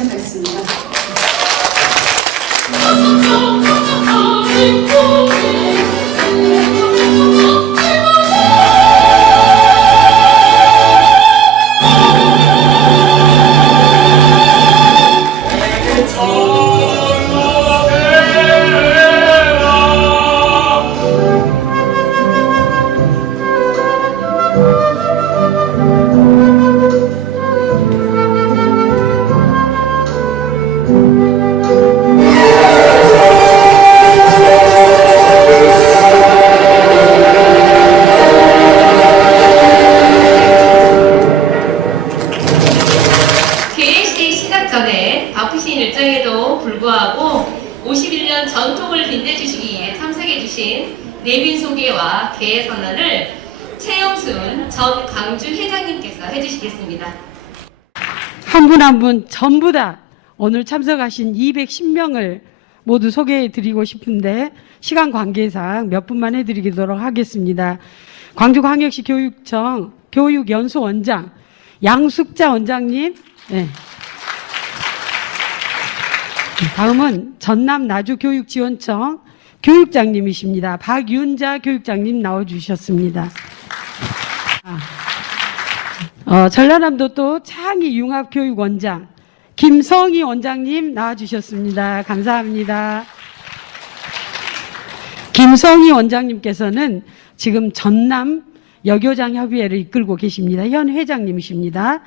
시작하겠습니다. 바쁘신 일정에도 불구하고 51년 전통을 빛내주시기 위해 참석해주신 내빈 소개와 개회 선언을 최영순 전 광주 회장님께서 해주시겠습니다. 한 분 한 분 전부 다 오늘 참석하신 210명을 모두 소개해드리고 싶은데 시간 관계상 몇 분만 해드리도록 하겠습니다. 광주광역시 교육청 교육연수원장 양숙자 원장님. 네. 다음은 전남 나주교육지원청 교육장님이십니다. 박윤자 교육장님 나와주셨습니다. 전라남도 또 창의융합교육원장 김성희 원장님 나와주셨습니다. 감사합니다. 김성희 원장님께서는 지금 전남 여교장협의회를 이끌고 계십니다. 현 회장님이십니다.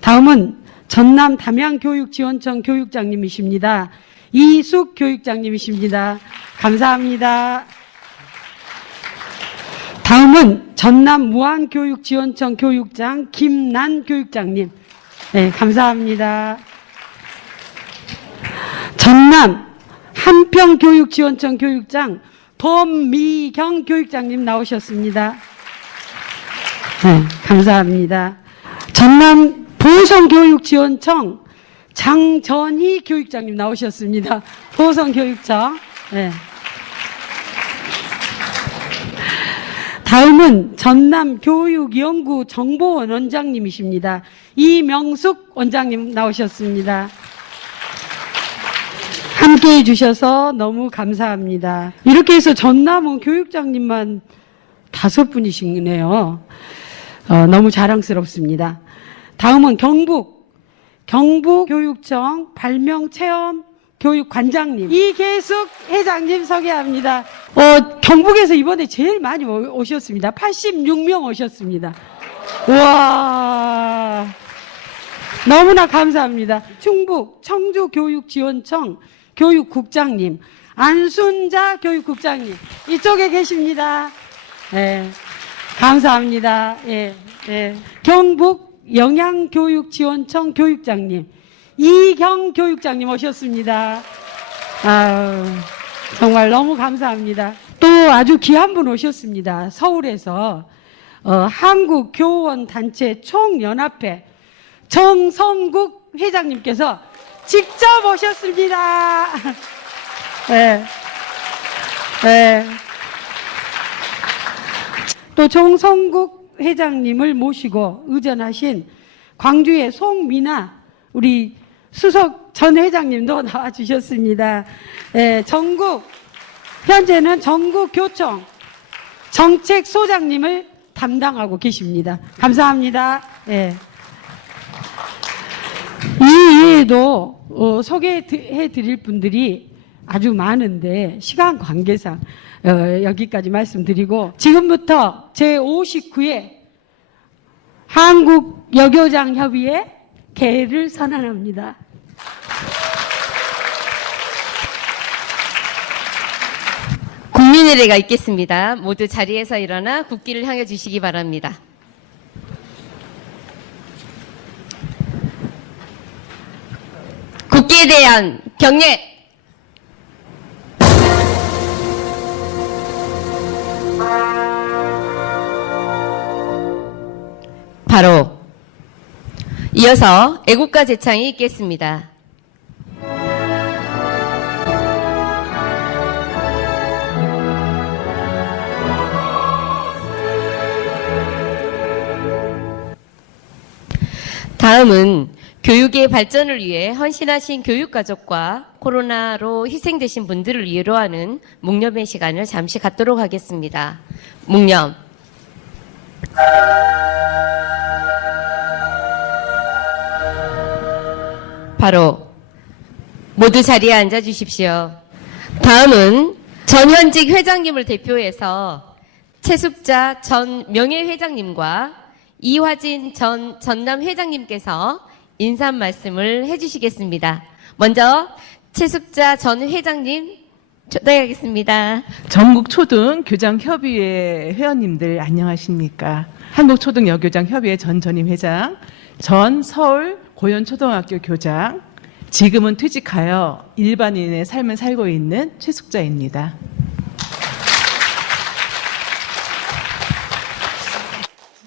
다음은 전남 담양교육지원청 교육장님이십니다. 이숙 교육장님이십니다. 감사합니다. 다음은 전남 무안교육지원청 교육장 김난 교육장님. 네, 감사합니다. 전남 한평교육지원청 교육장 범미경 교육장님 나오셨습니다. 네, 감사합니다. 전남 보성교육지원청 장전희 교육장님 나오셨습니다. 보성교육청. 네. 다음은 전남교육연구정보원 원장님이십니다. 이명숙 원장님 나오셨습니다. 함께해 주셔서 너무 감사합니다. 이렇게 해서 전남은 교육장님만 5분이시네요. 너무 자랑스럽습니다. 다음은 경북교육청 발명체험 교육관장님 이계숙 회장님 소개합니다. 경북에서 이번에 제일 많이 오셨습니다. 86명 오셨습니다. 와, 너무나 감사합니다. 충북 청주교육지원청 교육국장님 안순자 교육국장님 이쪽에 계십니다. 네, 감사합니다. 예, 예. 경북 영양교육지원청 교육장님 이경 교육장님 오셨습니다. 정말 너무 감사합니다. 또 아주 귀한 분 오셨습니다. 서울에서 한국교원단체 총연합회 정성국 회장님께서 직접 오셨습니다. 네. 네. 또 정성국 회장님을 모시고 의전하신 광주의 송미나 우리 수석 전 회장님도 나와주셨습니다. 예, 현재는 전국교청 정책소장님을 담당하고 계십니다. 감사합니다. 예. 이외에도 소개해 드릴 분들이 아주 많은데 시간 관계상 여기까지 말씀드리고 지금부터 제59회 한국여교장협의회 개회를 선언합니다. 국민의례가 있겠습니다. 모두 자리에서 일어나 국기를 향해 주시기 바랍니다. 국기에 대한 경례. 바로 이어서 애국가 제창이 있겠습니다. 다음은 교육의 발전을 위해 헌신하신 교육가족과 코로나로 희생되신 분들을 위로하는 묵념의 시간을 잠시 갖도록 하겠습니다. 묵념. 바로 모두 자리에 앉아 주십시오. 다음은 전현직 회장님을 대표해서 최숙자 전 명예회장님과 이화진 전 전남 회장님께서 인사 말씀을 해주시겠습니다. 먼저 최숙자 전 회장님 초대하겠습니다. 전국초등교장협의회 회원님들 안녕하십니까? 한국초등여교장협의회 전 전임 회장, 전 서울 고현초등학교 교장, 지금은 퇴직하여 일반인의 삶을 살고 있는 최숙자입니다.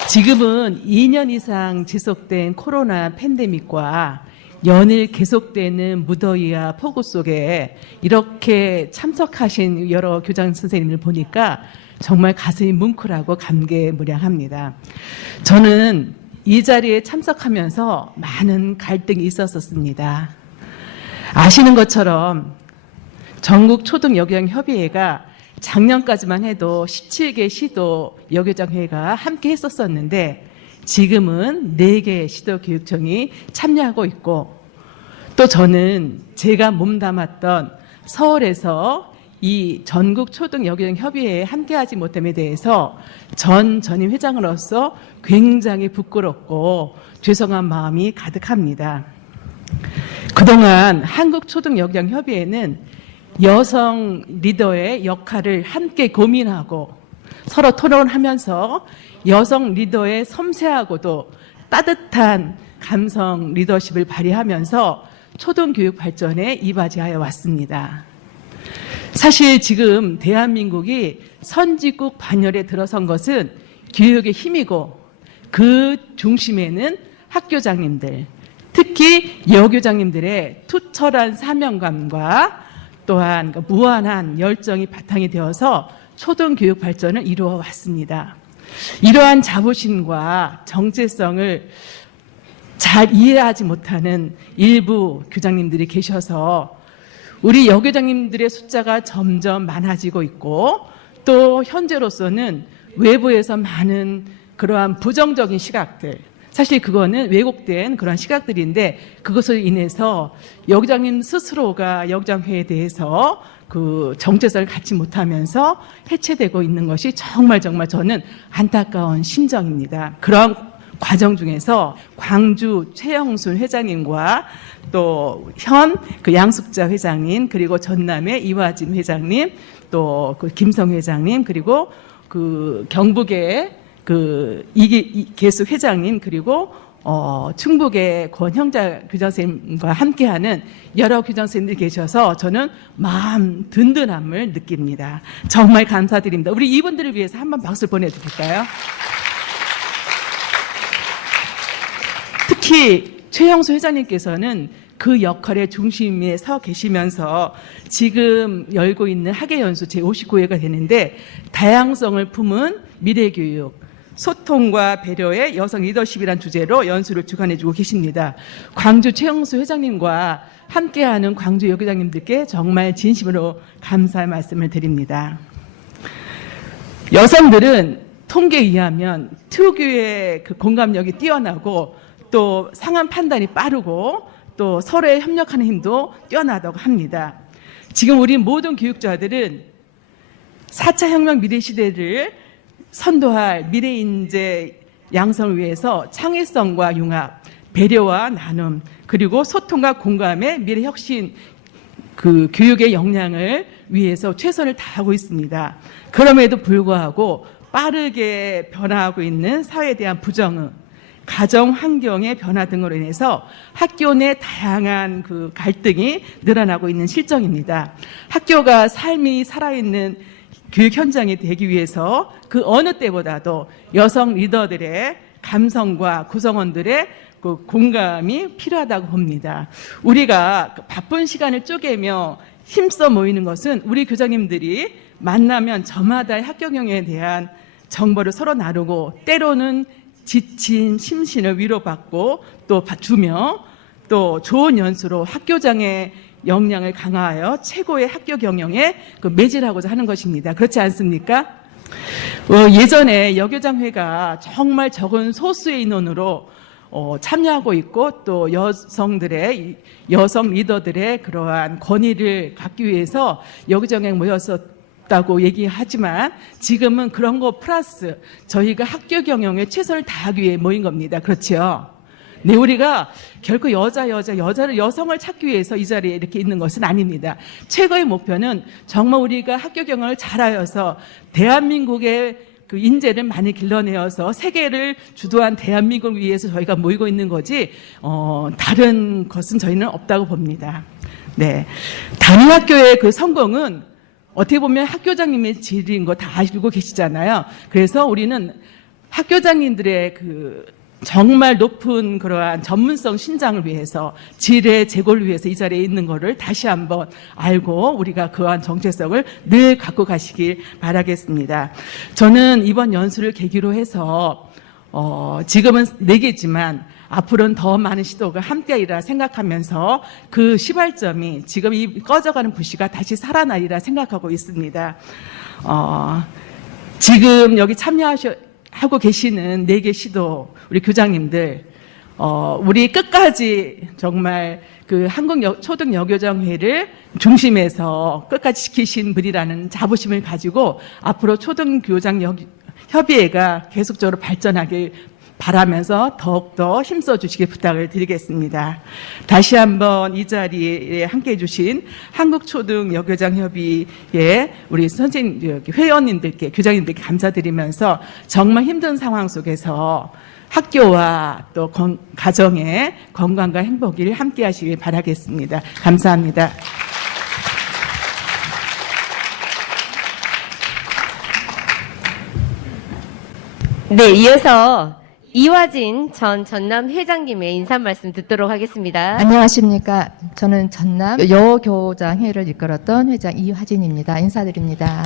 지금은 2년 이상 지속된 코로나 팬데믹과 연일 계속되는 무더위와 폭우 속에 이렇게 참석하신 여러 교장 선생님을 보니까 정말 가슴이 뭉클하고 감개무량합니다. 저는 이 자리에 참석하면서 많은 갈등이 있었습니다. 아시는 것처럼 전국초등여교장협의회가 작년까지만 해도 17개 시도 여교장회가 함께 했었었는데 지금은 4개 시도교육청이 참여하고 있고 또 저는 제가 몸담았던 서울에서 이 전국초등여교장협의회에 함께하지 못함에 대해서 전 전임 회장으로서 굉장히 부끄럽고 죄송한 마음이 가득합니다. 그동안 한국초등여교장협의회는 여성 리더의 역할을 함께 고민하고 서로 토론하면서 여성 리더의 섬세하고도 따뜻한 감성 리더십을 발휘하면서 초등교육 발전에 이바지하여 왔습니다. 사실 지금 대한민국이 선진국 반열에 들어선 것은 교육의 힘이고 그 중심에는 학교장님들, 특히 여교장님들의 투철한 사명감과 또한 무한한 열정이 바탕이 되어서 초등교육 발전을 이루어 왔습니다. 이러한 자부심과 정체성을 잘 이해하지 못하는 일부 교장님들이 계셔서 우리 여교장님들의 숫자가 점점 많아지고 있고 또 현재로서는 외부에서 많은 그러한 부정적인 시각들, 사실 그거는 왜곡된 그런 시각들인데 그것으로 인해서 여교장님 스스로가 여교장회에 대해서 그 정체성을 갖지 못하면서 해체되고 있는 것이 정말 저는 안타까운 심정입니다. 그런 과정 중에서 광주 최영순 회장님과 또 현 그 양숙자 회장님 그리고 전남의 이화진 회장님 또 그 김성 회장님 그리고 그 경북의 그 이계수 회장님 그리고 충북의 권형자 교장선생님과 함께하는 여러 교장선생님들이 계셔서 저는 마음 든든함을 느낍니다. 정말 감사드립니다. 우리 이분들을 위해서 한번 박수를 보내드릴까요? 특히 최영수 회장님께서는 그 역할의 중심에 서 계시면서 지금 열고 있는 학예연수 제59회가 되는데 다양성을 품은 미래교육, 소통과 배려의 여성 리더십이란 주제로 연수를 주관해주고 계십니다. 광주 최영수 회장님과 함께하는 광주 여교장님들께 정말 진심으로 감사의 말씀을 드립니다. 여성들은 통계에 의하면 특유의 그 공감력이 뛰어나고 또 상황 판단이 빠르고 또 서로에 협력하는 힘도 뛰어나다고 합니다. 지금 우리 모든 교육자들은 4차 혁명 미래 시대를 선도할 미래 인재 양성을 위해서 창의성과 융합, 배려와 나눔, 그리고 소통과 공감의 미래 혁신 그 교육의 역량을 위해서 최선을 다하고 있습니다. 그럼에도 불구하고 빠르게 변화하고 있는 사회에 대한 부정응, 가정 환경의 변화 등으로 인해서 학교 내 다양한 그 갈등이 늘어나고 있는 실정입니다. 학교가 삶이 살아있는 교육 현장이 되기 위해서 그 어느 때보다도 여성 리더들의 감성과 구성원들의 그 공감이 필요하다고 봅니다. 우리가 바쁜 시간을 쪼개며 힘써 모이는 것은 우리 교장님들이 만나면 저마다의 학교 경영에 대한 정보를 서로 나누고 때로는 지친 심신을 위로받고 또 주며 또 좋은 연수로 학교장의 역량을 강화하여 최고의 학교 경영에 매진하고자 하는 것입니다. 그렇지 않습니까? 예전에 여교장회가 정말 적은 소수의 인원으로 참여하고 있고 또 여성 리더들의 그러한 권위를 갖기 위해서 여교장에 모였었다고 얘기하지만 지금은 그런 거 플러스 저희가 학교 경영에 최선을 다하기 위해 모인 겁니다. 그렇죠? 네, 우리가 결코 여성을 찾기 위해서 이 자리에 이렇게 있는 것은 아닙니다. 최고의 목표는 정말 우리가 학교 경영을 잘하여서 대한민국의 그 인재를 많이 길러내어서 세계를 주도한 대한민국을 위해서 저희가 모이고 있는 거지, 다른 것은 저희는 없다고 봅니다. 네. 단위학교의 그 성공은 어떻게 보면 학교장님의 질인 거 다 알고 계시잖아요. 그래서 우리는 학교장님들의 정말 높은 그러한 전문성 신장을 위해서 질의 제고를 위해서 이 자리에 있는 거를 다시 한번 알고 우리가 그러한 정체성을 늘 갖고 가시길 바라겠습니다. 저는 이번 연수를 계기로 해서 지금은 4개지만 앞으로는 더 많은 시도가 함께하리라 생각하면서 그 시발점이 지금 이 꺼져가는 불씨가 다시 살아나리라 생각하고 있습니다. 지금 여기 하고 계시는 4개 시도 우리 교장님들, 우리 끝까지 정말 그 한국 초등 여교장회를 중심에서 끝까지 지키신 분이라는 자부심을 가지고 앞으로 초등교장 협의회가 계속적으로 발전하길 바라면서 더욱더 힘써 주시길 부탁을 드리겠습니다. 다시 한번 이 자리에 함께해 주신 한국초등여교장협의회 우리 선생님, 회원님들께, 교장님들께 감사드리면서 정말 힘든 상황 속에서 학교와 또 가정의 건강과 행복을 함께 하시길 바라겠습니다. 감사합니다. 네, 이어서 이화진 전 전남 회장님의 인사 말씀 듣도록 하겠습니다. 안녕하십니까. 저는 전남 여교장회를 이끌었던 회장 이화진입니다. 인사드립니다.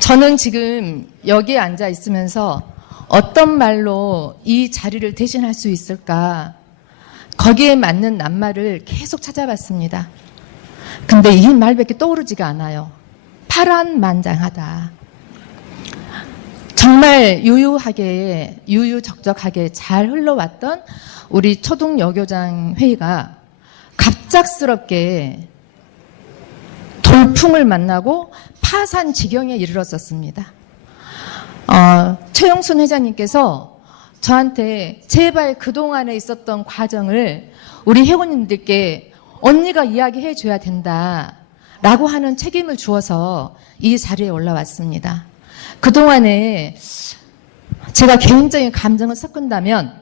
저는 지금 여기에 앉아 있으면서 어떤 말로 이 자리를 대신할 수 있을까, 거기에 맞는 낱말을 계속 찾아봤습니다. 근데 이 말밖에 떠오르지가 않아요. 파란만장하다. 정말 유유적적하게 잘 흘러왔던 우리 초등여교장 회의가 갑작스럽게 돌풍을 만나고 파산 지경에 이르렀었습니다. 최영순 회장님께서 저한테 제발 그동안에 있었던 과정을 우리 회원님들께 언니가 이야기해 줘야 된다라고 하는 책임을 주어서 이 자리에 올라왔습니다. 그동안에 제가 개인적인 감정을 섞은다면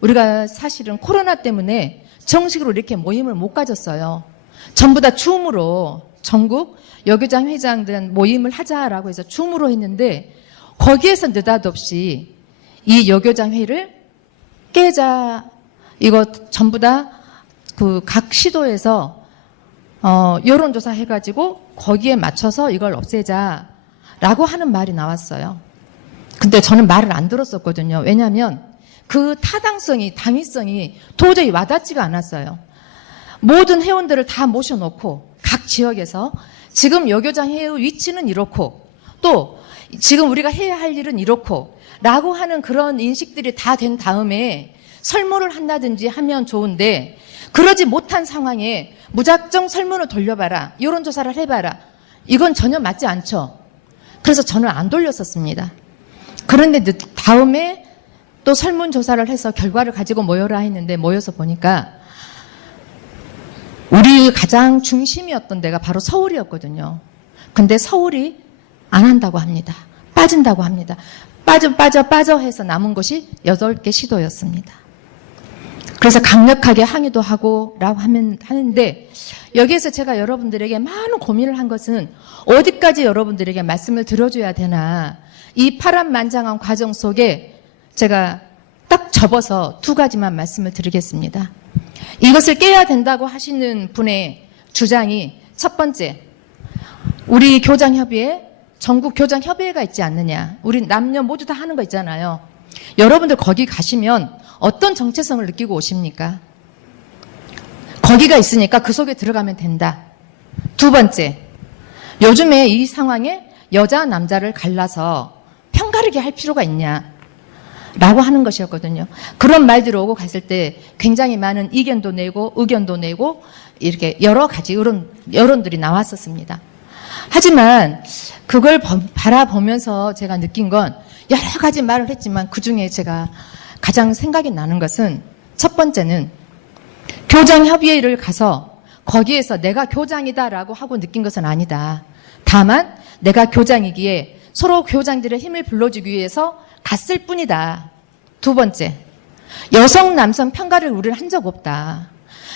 우리가 사실은 코로나 때문에 정식으로 이렇게 모임을 못 가졌어요. 전부 다 줌으로 전국 여교장 회장들 모임을 하자라고 해서 줌으로 했는데 거기에서 느닷없이 이 여교장 회의를 깨자, 이거 전부 다 그 각 시도에서 여론조사 해가지고 거기에 맞춰서 이걸 없애자라고 하는 말이 나왔어요. 근데 저는 말을 안 들었었거든요. 왜냐하면 그 타당성이, 당위성이 도저히 와닿지가 않았어요. 모든 회원들을 다 모셔놓고 각 지역에서 지금 여교장 회의 위치는 이렇고 또 지금 우리가 해야 할 일은 이렇고 라고 하는 그런 인식들이 다 된 다음에 설문을 한다든지 하면 좋은데 그러지 못한 상황에 무작정 설문을 돌려봐라, 여론조사를 해봐라, 이건 전혀 맞지 않죠. 그래서 저는 안 돌렸었습니다. 그런데 다음에 또 설문조사를 해서 결과를 가지고 모여라 했는데 모여서 보니까 우리 가장 중심이었던 데가 바로 서울이었거든요. 근데 서울이 안 한다고 합니다. 빠진다고 합니다. 빠져 해서 남은 것이 8개 시도였습니다. 그래서 강력하게 항의도 하고 라고 하는데 여기에서 제가 여러분들에게 많은 고민을 한 것은 어디까지 여러분들에게 말씀을 드려줘야 되나, 이 파란만장한 과정 속에 제가 딱 접어서 2가지만 말씀을 드리겠습니다. 이것을 깨야 된다고 하시는 분의 주장이 첫 번째, 우리 교장협의회, 전국 교장협의회가 있지 않느냐. 우리 남녀 모두 다 하는 거 있잖아요. 여러분들 거기 가시면 어떤 정체성을 느끼고 오십니까? 거기가 있으니까 그 속에 들어가면 된다. 두 번째, 요즘에 이 상황에 여자, 남자를 갈라서 편가르게 할 필요가 있냐? 라고 하는 것이었거든요. 그런 말들이 오고 갔을 때 굉장히 많은 이견도 내고 의견도 내고 이렇게 여러 가지 여론들이 나왔었습니다. 하지만 그걸 바라보면서 제가 느낀 건 여러 가지 말을 했지만 그중에 제가 가장 생각이 나는 것은 첫 번째는 교장협의회를 가서 거기에서 내가 교장이다라고 하고 느낀 것은 아니다. 다만 내가 교장이기에 서로 교장들의 힘을 불러주기 위해서 갔을 뿐이다. 두 번째, 여성, 남성 편가를 우리는 한 적 없다.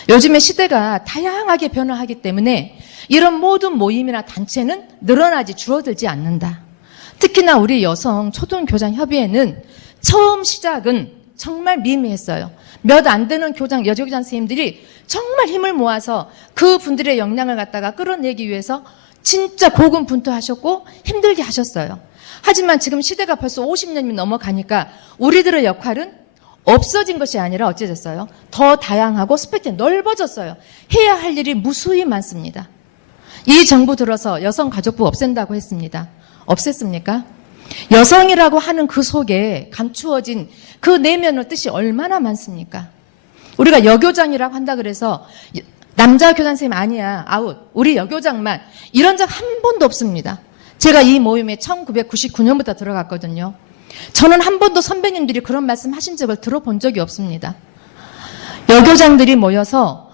요즘에 시대가 다양하게 변화하기 때문에 이런 모든 모임이나 단체는 늘어나지 줄어들지 않는다. 특히나 우리 여성 초등교장협의회는 처음 시작은 정말 미미했어요. 몇 안 되는 여교장 선생님들이 정말 힘을 모아서 그 분들의 역량을 갖다가 끌어내기 위해서 진짜 고군분투하셨고 힘들게 하셨어요. 하지만 지금 시대가 벌써 50년이 넘어가니까 우리들의 역할은 없어진 것이 아니라 어찌됐어요? 더 다양하고 스펙트럼이 넓어졌어요. 해야 할 일이 무수히 많습니다. 이 정부 들어서 여성가족부 없앤다고 했습니다. 없앴습니까? 여성이라고 하는 그 속에 감추어진 그 내면의 뜻이 얼마나 많습니까? 우리가 여교장이라고 한다 그래서 남자 교장 선생님 아니야, 아웃, 우리 여교장만, 이런 적 한 번도 없습니다. 제가 이 모임에 1999년부터 들어갔거든요. 저는 한 번도 선배님들이 그런 말씀 하신 적을 들어본 적이 없습니다. 여교장들이 모여서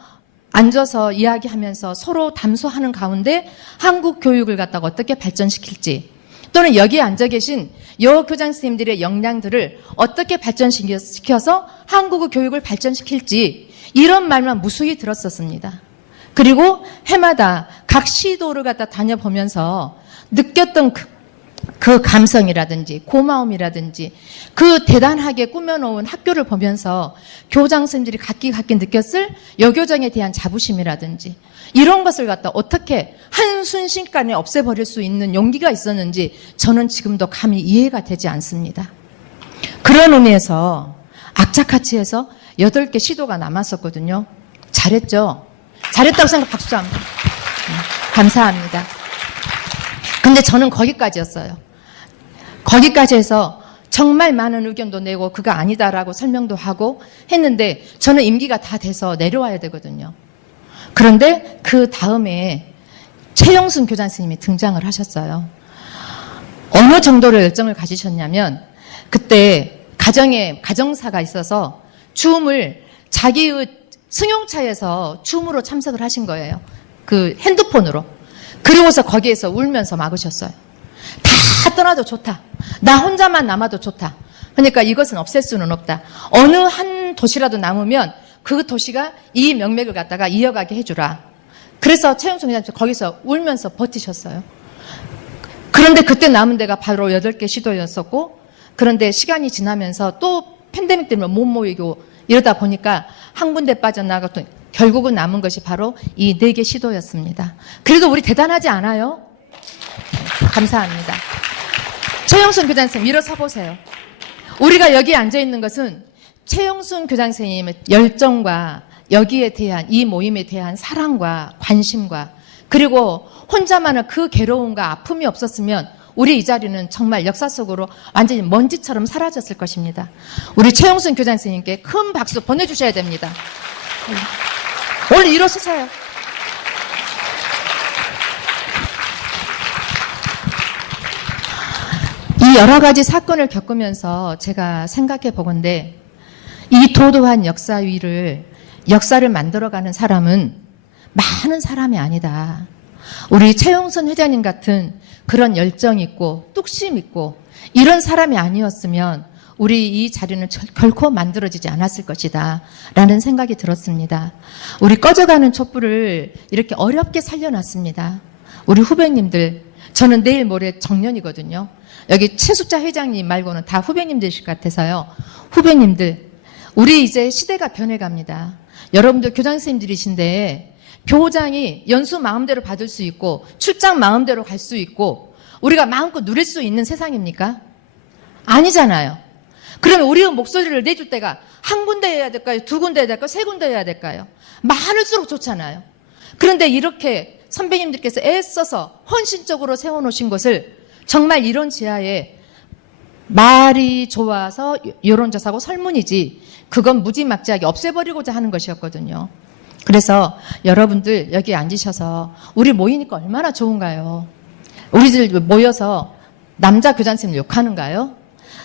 앉아서 이야기하면서 서로 담소하는 가운데 한국 교육을 갖다가 어떻게 발전시킬지, 또는 여기에 앉아 계신 여교장 선생님들의 역량들을 어떻게 발전시켜서 한국의 교육을 발전시킬지, 이런 말만 무수히 들었었습니다. 그리고 해마다 각 시도를 갖다 다녀보면서 느꼈던 그 감성이라든지 고마움이라든지 그 대단하게 꾸며놓은 학교를 보면서 교장 선생님들이 각기 느꼈을 여교장에 대한 자부심이라든지 이런 것을 갖다 어떻게 한순식간에 없애버릴 수 있는 용기가 있었는지 저는 지금도 감히 이해가 되지 않습니다. 그런 의미에서 악착같이해서 8개 시도가 남았었거든요. 잘했죠? 잘했다고 생각 박수 합니다. 감사합니다. 근데 저는 거기까지였어요. 거기까지 해서 정말 많은 의견도 내고 그가 아니다라고 설명도 하고 했는데 저는 임기가 다 돼서 내려와야 되거든요. 그런데 그 다음에 최영순 교장 선생님이 등장을 하셨어요. 어느 정도로 열정을 가지셨냐면 그때 가정사가 있어서 줌을 자기의 승용차에서 줌으로 참석을 하신 거예요. 그 핸드폰으로. 그리고서 거기에서 울면서 막으셨어요. 다 떠나도 좋다. 나 혼자만 남아도 좋다. 그러니까 이것은 없앨 수는 없다. 어느 한 도시라도 남으면 그 도시가 이 명맥을 갖다가 이어가게 해주라. 그래서 최영순 기자님 거기서 울면서 버티셨어요. 그런데 그때 남은 데가 바로 8개 시도였었고, 그런데 시간이 지나면서 또 팬데믹 때문에 못 모이고 이러다 보니까 한 군데 빠져나갔더니 결국은 남은 것이 바로 이 4개 시도였습니다. 그래도 우리 대단하지 않아요? 감사합니다. 최영순 교장 선생님 일어서 보세요. 우리가 여기 앉아있는 것은 최영순 교장 선생님의 열정과 여기에 대한 이 모임에 대한 사랑과 관심과 그리고 혼자만의 그 괴로움과 아픔이 없었으면 우리 이 자리는 정말 역사 속으로 완전히 먼지처럼 사라졌을 것입니다. 우리 최영순 교장 선생님께 큰 박수 보내주셔야 됩니다. 오늘 일어서세요. 이 여러 가지 사건을 겪으면서 제가 생각해 보건대 이 도도한 역사를 만들어가는 사람은 많은 사람이 아니다. 우리 최용선 회장님 같은 그런 열정 있고 뚝심 있고 이런 사람이 아니었으면 우리 이 자리는 결코 만들어지지 않았을 것이다 라는 생각이 들었습니다. 우리 꺼져가는 촛불을 이렇게 어렵게 살려놨습니다. 우리 후배님들, 저는 내일 모레 정년이거든요. 여기 최숙자 회장님 말고는 다 후배님들이실 것 같아서요. 후배님들, 우리 이제 시대가 변해갑니다. 여러분들 교장 선생님들이신데 교장이 연수 마음대로 받을 수 있고 출장 마음대로 갈 수 있고 우리가 마음껏 누릴 수 있는 세상입니까? 아니잖아요. 그러면 우리의 목소리를 내줄 때가 한 군데여야 될까요? 두 군데여야 될까요? 세 군데여야 될까요? 많을수록 좋잖아요. 그런데 이렇게 선배님들께서 애써서 헌신적으로 세워놓으신 것을 정말 이런 지하에 말이 좋아서 여론조사고 설문이지 그건 무지막지하게 없애버리고자 하는 것이었거든요. 그래서 여러분들 여기 앉으셔서 우리 모이니까 얼마나 좋은가요? 우리들 모여서 남자 교장 선생님 욕하는가요?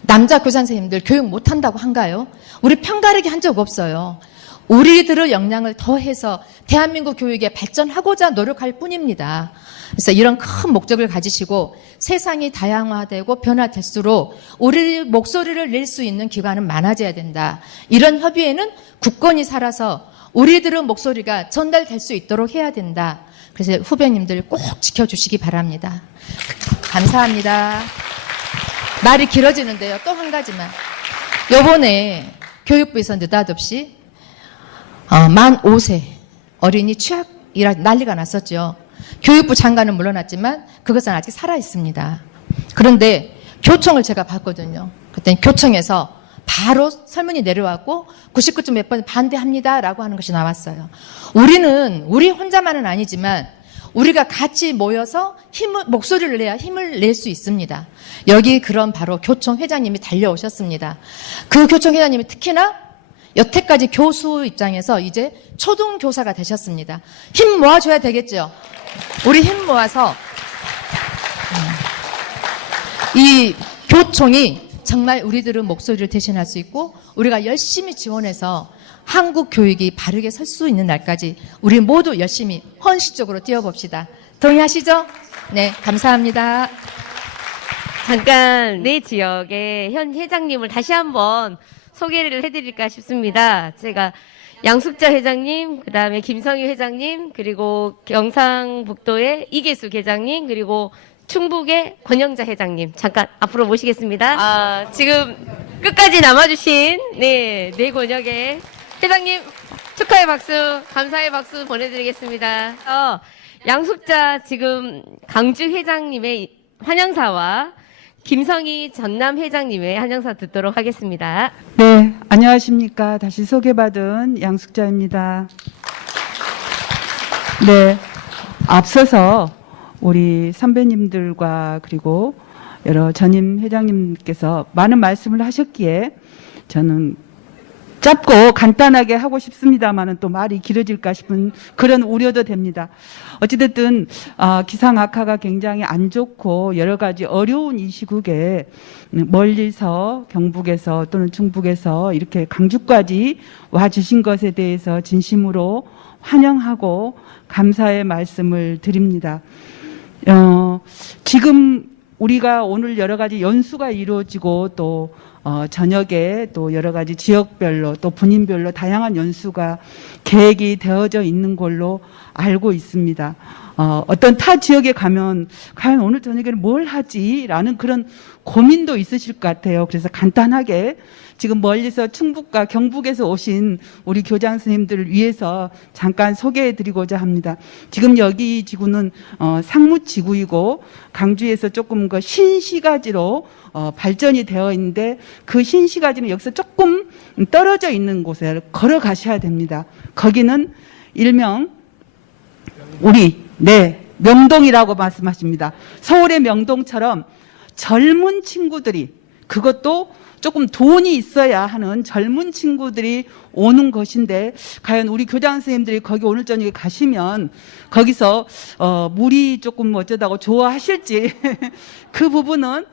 남자 교장 선생님들 교육 못한다고 한가요? 우리 편가르기 한 적 없어요. 우리들의 역량을 더해서 대한민국 교육에 발전하고자 노력할 뿐입니다. 그래서 이런 큰 목적을 가지시고 세상이 다양화되고 변화될수록 우리 목소리를 낼 수 있는 기관은 많아져야 된다. 이런 협의회는 굳건히 살아서 우리들의 목소리가 전달될 수 있도록 해야 된다. 그래서 후배님들 꼭 지켜주시기 바랍니다. 감사합니다. 말이 길어지는데요. 또 한 가지만. 요번에 교육부에서 느닷없이 만 5세 어린이 취학이라 난리가 났었죠. 교육부 장관은 물러났지만 그것은 아직 살아있습니다. 그런데 교총을 제가 봤거든요. 그때 교총에서 바로 설문이 내려왔고 99점 몇 번 반대합니다라고 하는 것이 나왔어요. 우리 혼자만은 아니지만 우리가 같이 모여서 목소리를 내야 힘을 낼 수 있습니다. 여기 그런 바로 교총 회장님이 달려오셨습니다. 그 교총 회장님이 특히나 여태까지 교수 입장에서 이제 초등교사가 되셨습니다. 힘 모아줘야 되겠죠. 우리 힘 모아서 이 교총이 정말 우리들의 목소리를 대신할 수 있고 우리가 열심히 지원해서 한국 교육이 바르게 설 수 있는 날까지 우리 모두 열심히 헌신적으로 뛰어봅시다. 동의하시죠? 네, 감사합니다. 잠깐 내 지역의 현 회장님을 다시 한번 소개를 해드릴까 싶습니다. 제가 양숙자 회장님, 그 다음에 김성희 회장님, 그리고 경상북도의 이계수 회장님, 그리고 충북의 권영자 회장님 잠깐 앞으로 모시겠습니다. 지금 끝까지 남아주신 네 권역의 회장님 축하의 박수, 감사의 박수 보내드리겠습니다. 양숙자 지금 강주 회장님의 환영사와 김성희 전남 회장님의 환영사 듣도록 하겠습니다. 네, 안녕하십니까. 다시 소개받은 양숙자입니다. 네, 앞서서 우리 선배님들과 그리고 여러 전임 회장님께서 많은 말씀을 하셨기에 저는 짧고 간단하게 하고 싶습니다만은 또 말이 길어질까 싶은 그런 우려도 됩니다. 어찌됐든 기상 악화가 굉장히 안 좋고 여러 가지 어려운 이 시국에 멀리서 경북에서 또는 충북에서 이렇게 강주까지 와주신 것에 대해서 진심으로 환영하고 감사의 말씀을 드립니다. 지금 우리가 오늘 여러 가지 연수가 이루어지고 또 저녁에 또 여러 가지 지역별로 또 분인별로 다양한 연수가 계획이 되어져 있는 걸로 알고 있습니다. 어떤 타 지역에 가면 과연 오늘 저녁에는 뭘 하지라는 그런 고민도 있으실 것 같아요. 그래서 간단하게 지금 멀리서 충북과 경북에서 오신 우리 교장 선생님들을 위해서 잠깐 소개해-드리고자 합니다. 지금 여기 지구는 상무지구이고 강주에서 조금 그 신시가지로 발전이 되어 있는데 그 신시가지는 여기서 조금 떨어져 있는 곳에 걸어가셔야 됩니다. 거기는 일명 명동이라고 말씀하십니다. 서울의 명동처럼 젊은 친구들이, 그것도 조금 돈이 있어야 하는 젊은 친구들이 오는 것인데 과연 우리 교장 선생님들이 거기 오늘 저녁에 가시면 거기서 물이 조금 어쩌다고 좋아하실지 그 부분은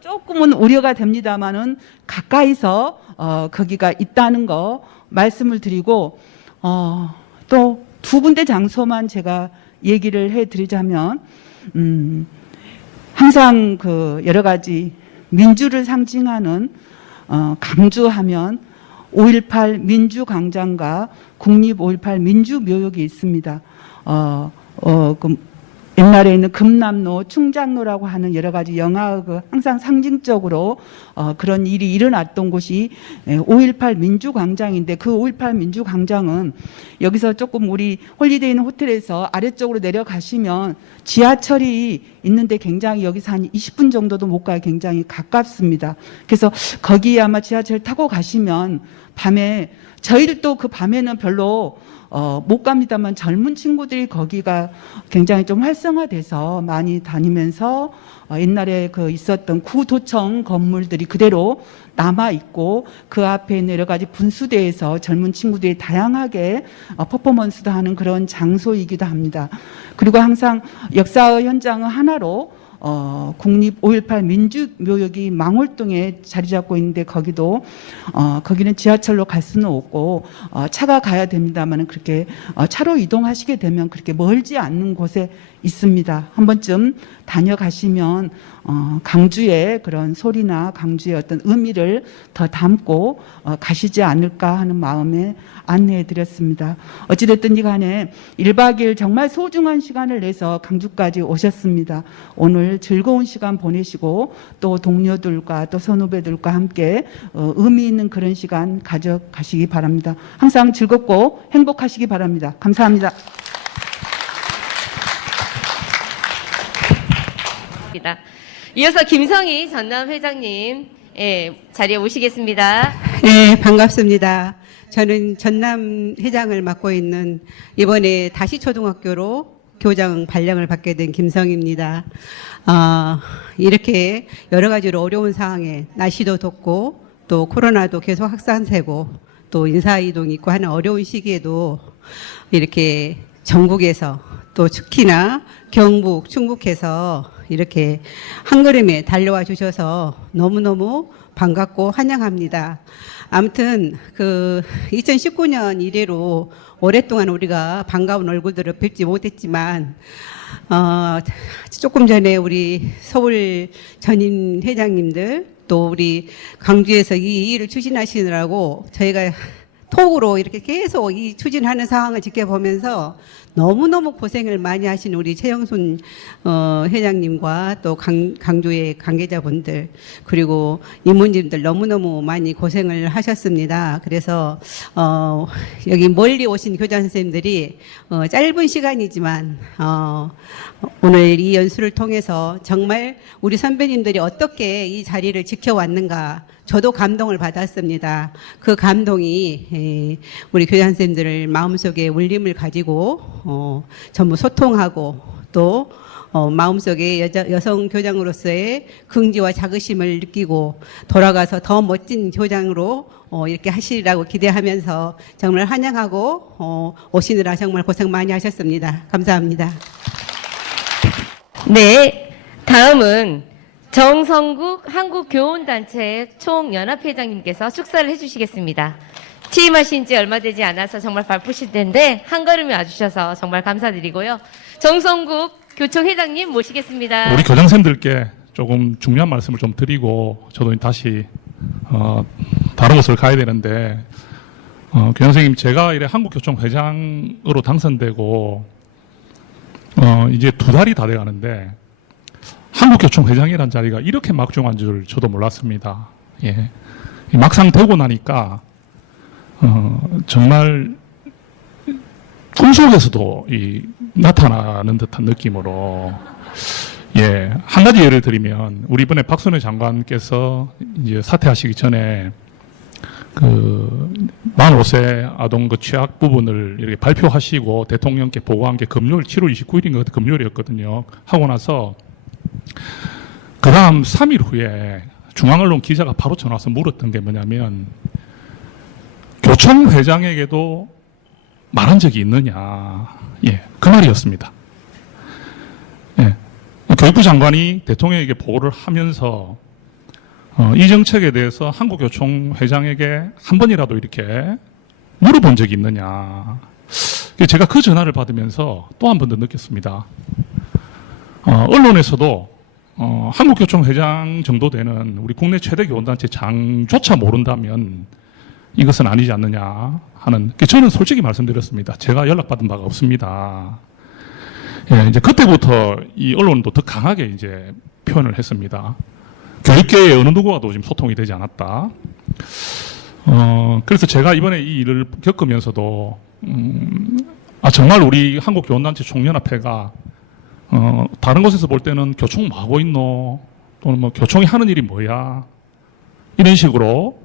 조금은 우려가 됩니다만은 가까이서 거기가 있다는 거 말씀을 드리고 또 두 군데 장소만 제가 얘기를 해드리자면 항상 그 여러 가지 민주를 상징하는 강주하면 5.18 민주광장과 국립 5.18 민주묘역이 있습니다. 옛날에 있는 금남로, 충장로라고 하는 여러 가지 영화의 항상 상징적으로 그런 일이 일어났던 곳이 5.18 민주광장인데 그 5.18 민주광장은 여기서 조금 우리 홀리데이 인 호텔에서 아래쪽으로 내려가시면 지하철이 있는데 굉장히 여기서 한 20분 정도도 못 가요. 굉장히 가깝습니다. 그래서 거기 아마 지하철 타고 가시면 밤에 저희들도 그 밤에는 별로 못 갑니다만 젊은 친구들이 거기가 굉장히 좀 활성화돼서 많이 다니면서 옛날에 그 있었던 구도청 건물들이 그대로 남아 있고 그 앞에 있는 여러 가지 분수대에서 젊은 친구들이 다양하게 퍼포먼스도 하는 그런 장소이기도 합니다. 그리고 항상 역사의 현장은 하나로 국립 5.18 민주묘역이 망월동에 자리 잡고 있는데 거기는 지하철로 갈 수는 없고 차가 가야 됩니다만 그렇게 차로 이동하시게 되면 그렇게 멀지 않는 곳에 있습니다. 한 번쯤 다녀가시면 강주의 그런 소리나 강주의 어떤 의미를 더 담고 가시지 않을까 하는 마음에 안내해 드렸습니다. 어찌됐든 간에 1박 2일 정말 소중한 시간을 내서 강주까지 오셨습니다. 오늘 즐거운 시간 보내시고 또 동료들과 또 선후배들과 함께 의미 있는 그런 시간 가져가시기 바랍니다. 항상 즐겁고 행복하시기 바랍니다. 감사합니다. 이어서 김성희 전남 회장님 자리에 오시겠습니다. 네, 반갑습니다. 저는 전남 회장을 맡고 있는 이번에 다시초등학교로 교장 발령을 받게 된 김성희입니다. 이렇게 여러 가지로 어려운 상황에 날씨도 덥고 또 코로나도 계속 확산세고 또 인사이동이 있고 하는 어려운 시기에도 이렇게 전국에서 또 특히나 경북, 충북에서 이렇게 한 걸음에 달려와 주셔서 너무너무 반갑고 환영합니다. 아무튼 2019년 이래로 오랫동안 우리가 반가운 얼굴들을 뵙지 못했지만 조금 전에 우리 서울 전임 회장님들 또 우리 강주에서 이 일을 추진하시느라고 저희가 톡으로 이렇게 계속 이 추진하는 상황을 지켜보면서 너무너무 고생을 많이 하신 우리 최영순 회장님과 또 강주의 관계자분들 그리고 임원진들 너무너무 많이 고생을 하셨습니다. 그래서 여기 멀리 오신 교장 선생님들이 짧은 시간이지만 오늘 이 연수를 통해서 정말 우리 선배님들이 어떻게 이 자리를 지켜왔는가 저도 감동을 받았습니다. 그 감동이 우리 교장 선생님들을 마음속에 울림을 가지고 전부 소통하고 또 마음속에 여성 교장으로서의 긍지와 자긍심을 느끼고 돌아가서 더 멋진 교장으로 이렇게 하시리라고 기대하면서 정말 환영하고 오시느라 정말 고생 많이 하셨습니다. 감사합니다. 네, 다음은 정성국 한국교원단체 총연합회장님께서 축사를 해주시겠습니다. 취임하신 지 얼마 되지 않아서 정말 바쁘실 텐데 한 걸음에 와주셔서 정말 감사드리고요. 정성국 교총회장님 모시겠습니다. 우리 교장선생님들께 조금 중요한 말씀을 좀 드리고 저도 다시 다른 곳을 가야 되는데 교장선생님 제가 이래 한국교총회장으로 당선되고 이제 2달이 다 돼가는데 한국교총회장이라는 자리가 이렇게 막중한 줄 저도 몰랐습니다. 예. 막상 되고 나니까 정말 꿈속에서도 나타나는 듯한 느낌으로 예. 한 가지 예를 들면 우리 이번에 박순애 장관께서 이제 사퇴하시기 전에 45세 아동 취약 부분을 이렇게 발표하시고 대통령께 보고한 게 금요일 7월 29일인가 금요일이었거든요. 하고 나서 그 다음 3일 후에 중앙언론 기자가 바로 전화 와서 물었던 게 뭐냐면 교총 회장에게도 말한 적이 있느냐. 예, 그 말이었습니다. 예, 교육부 장관이 대통령에게 보고를 하면서 이 정책에 대해서 한국교총 회장에게 한 번이라도 이렇게 물어본 적이 있느냐. 제가 그 전화를 받으면서 또 한 번 더 느꼈습니다. 언론에서도 한국교총 회장 정도 되는 우리 국내 최대 교원단체 장조차 모른다면 이것은 아니지 않느냐 하는, 저는 솔직히 말씀드렸습니다. 제가 연락받은 바가 없습니다. 예, 이제 그때부터 이 언론도 더 강하게 이제 표현을 했습니다. 교육계의 어느 누구와도 지금 소통이 되지 않았다. 그래서 제가 이번에 이 일을 겪으면서도, 정말 우리 한국교원단체 총연합회가 다른 곳에서 볼 때는 교총 뭐 하고 있노? 또는 뭐 교총이 하는 일이 뭐야? 이런 식으로